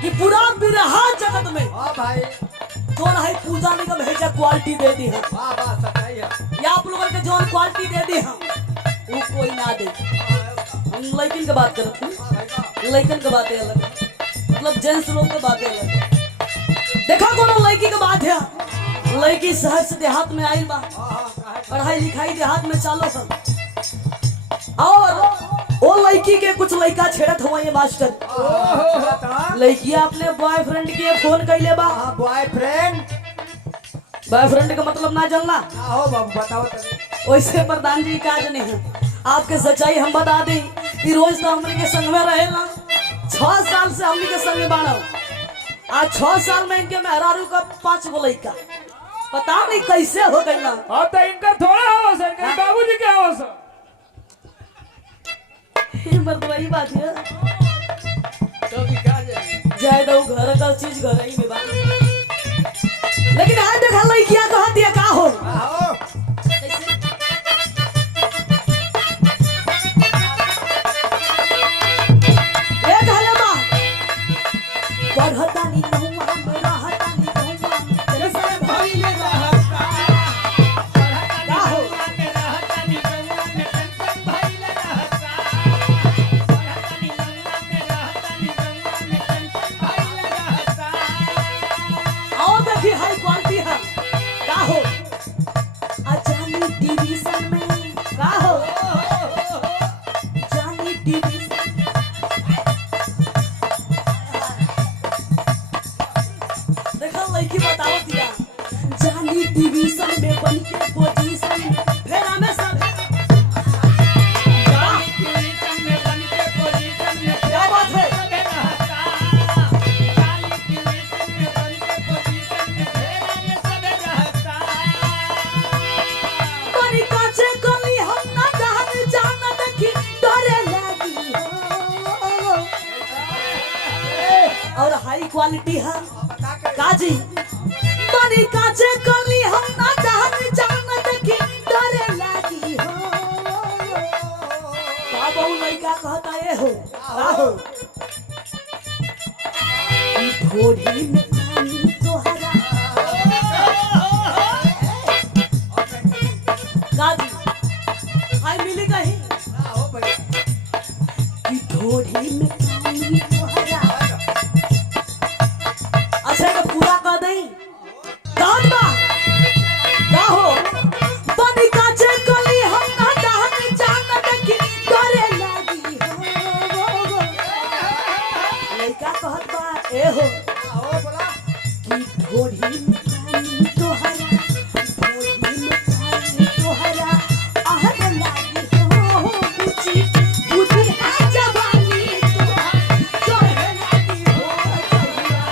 कि पूरा बिरहा जगत में हाँ भाई जोन है पूजा निगम है जो क्वालिटी दे दी है वाह वाह सच्चाई है या आप लोगों के जोन क्वालिटी दे दी है वो कोई ना दे। हम लड़किन की बात करते हैं, लड़कन की बातें अलग मतलब जेंट्स लोग की बातें अलग। देखा कोनो लड़की की बात है, लड़की शहर से देहात में आई बा, पढ़ाई लिखाई देहात में चालो सब, और वो लड़की के कुछ लड़का छेड़त हुआ ये मास्टर। लड़कियां अपने बॉयफ्रेंड के फोन कैले बा। बॉयफ्रेंड बॉयफ्रेंड का मतलब ना जानला हो बाबू बताओ तभी। वैसे प्रधान जी का नहीं है आपके सच्चाई हम बता दी कि रोज तो हमने के संग में रहेला 6 साल से हमने के संग बाड़ा। आज 6 साल में इनके मेहरारू का 5 गो लड़का, पता नहीं कैसे हो गई ना। अब तो इनका थोड़ा हो सर बाबूजी क्या हो सर वही बात है, तो भी क्या जाए जाए दो घर का चीज घर ही में बात। लेकिन आज देखा लड़कियां कहा दिया का हो आओ ये कहले बा पढ़ता नहीं कहूंगा मेरा हटा नहीं कहूंगा जैसे भाई ले रहता का हो और देखिए हाई क्वालिटी है का हो अजानी डिवीजन में का हो जानी डिवीजन देखा लड़की बताओ दिया जानी डिवीजन में बन के पोजीशन फिर हमें सब क्या बात है बनी काचे गली हम ना जान देखी डरे लगी हो। और हाई क्वालिटी है काजी बनी काचे गली हम ना जान देखी डरे लगी हो। बाबू लड़का कहता ये हो आहो थोड़ी में पानी तोहरा गाजी हाय मिली कहीं कि थोड़ी में पानी तोहरा अच्छा का पूरा कर दई कौन बा का हो बनी काचे गली हम ना जान देखी डरे लगी हो। लड़का कहत बा ए हो कि थोड़ी में पानी तोहरा थोड़ी में पानी तोहरा आहट लगी हो बुची बुची आ जवानी तोहरा चढ़ लगी हो चढ़िया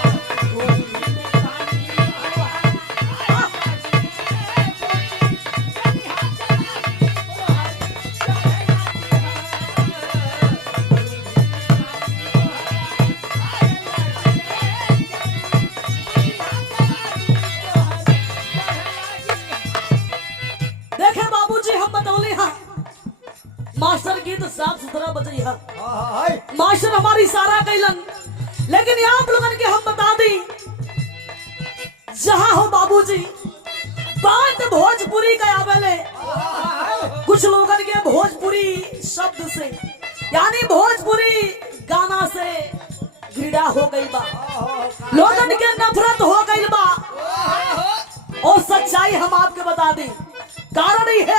थोड़ी में पानी तोहरा देखे बाबूजी हम बतौली हाँ मास्टर की तो साफ सुथरा बचई है मास्टर हमारी इशारा कैलन। लेकिन आप लोगन के हम बता दी जहां हो बाबूजी बात भोजपुरी का आवेले कुछ लोगन के भोजपुरी शब्द से यानी भोजपुरी गाना से घृणा हो गई बा, लोगन के नफरत हो गई बा। और सच्चाई हम आपके बता दी कारण ही है